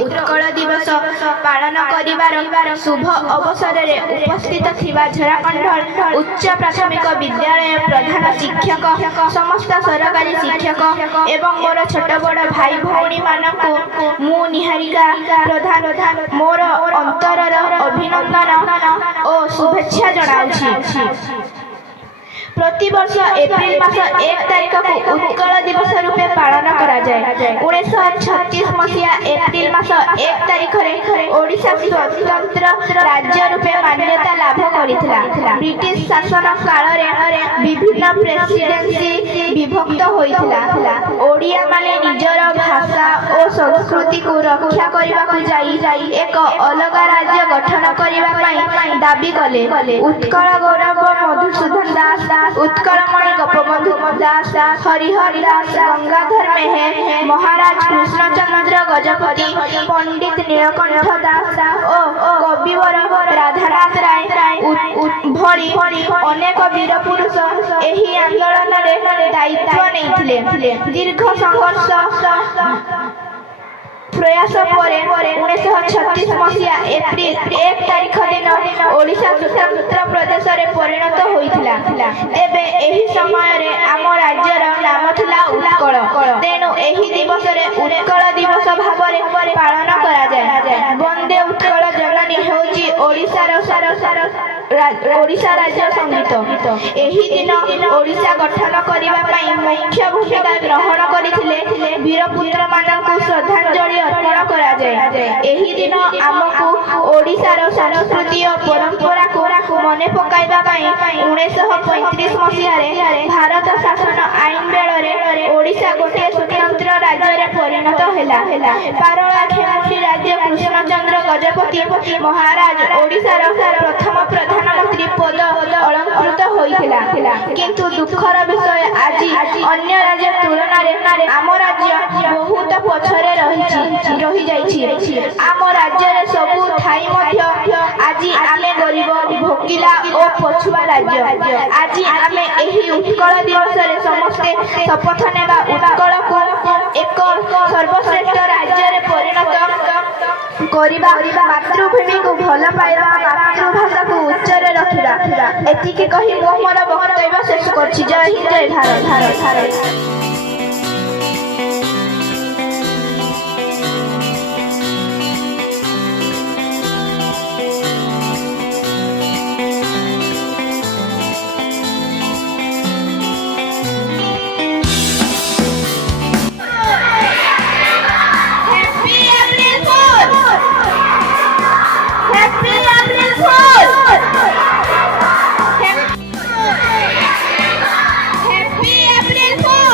उत्कल दिवस पालन कर शुभ अवसर में उपस्थित थिबा झराखंड उच्च प्राथमिक विद्यालय प्रधान शिक्षक समस्त सरकारी शिक्षक एवं मोर छोट बड़ भाई भौणी मानकु मु निहारिका प्रधान मोर अंतरर अभिनंदन और शुभेच्छा जनाउछि। प्रति वर्ष एप्रिल मास 1 तारिख को उत्कल दिवस रूपे पालन करा जाए। 1936 मसीहा एप्रिल मास 1 तारिख रे ओडिशा स्वतंत्र राज्य रूपे मान्यता लाभ करिथिला। ब्रिटिश शासन काल रे विभिन्न प्रेसिडेंसी विभक्त होइथिला। ओडिया माने निजर भाषा और संस्कृति को रक्षा करबा को जाई एक अलग राज्य गठन करबा पई दाबी कले। उत्कल गौरव मधुसूदन दास उत्कलमणि गोपबंधु दास हरिहर दास गंगाधर मेहर महाराज कृष्णचंद्र गजपति पंडित नीलकंठ दास और कविवर राधानाथ राय भली अनेक वीर पुरुष एही आंदोलन रे दायित्व नैथिले। दीर्घ संघर्ष प्रयास पर 1936 मसीहा एप्रिल 1 तारिख दिन ओडिशा स्वतंत्र प्रदेश रे परिणत होइथिला। एबे एही समय रे आम राज्यर नाम थिला उत्कल। तेनु एही दिवस रे उत्कल दिवस भाव रे पालन करा जाय। वंदे उत्कल जननी होची ओडिशा राज्य संगीत। एही दिन ओडिशा गठन करिबा पई मुख्य भूमिका ग्रहण करिथिले वीरपुत्र मानकु श्रद्धांजलि अर्पण करा जाए। एही दिन आमको ओडिशार संस्कृति और परंपरा को मने पकाइबा पई 1935 मसीहा रे भारत शासन आईन बेल रे ओडिशा गोटे स्वतंत्र राज्य रे परिणत हैला। पारला खेमुंडी राज्य कृष्णचंद्र गजपति महाराज ओडिशार प्रथम प्रधानमंत्री पद अलंकृत होइथिला। किंतु दुखर विषय आज अन्य राज्य तुलना रे आम राज्य बहुत पछरे रही जाइछि। आम राज्य रे सबु थाई मध्य आज आमे गरीब भोकिला और पछुआ राज्य। आज आमे एही उत्कल दिवस रे समस्ते शपथ नेबा उत्कल को एक सर्वश्रेष्ठ राज्य रे परिणत करिबा, मातृभूमि को भल पाइबा, मातृभाषा को उच्च रे रखिबा। एतिके कहि मो मोर वक्तव्य शेष करछि। जय हिंद, जय भारत।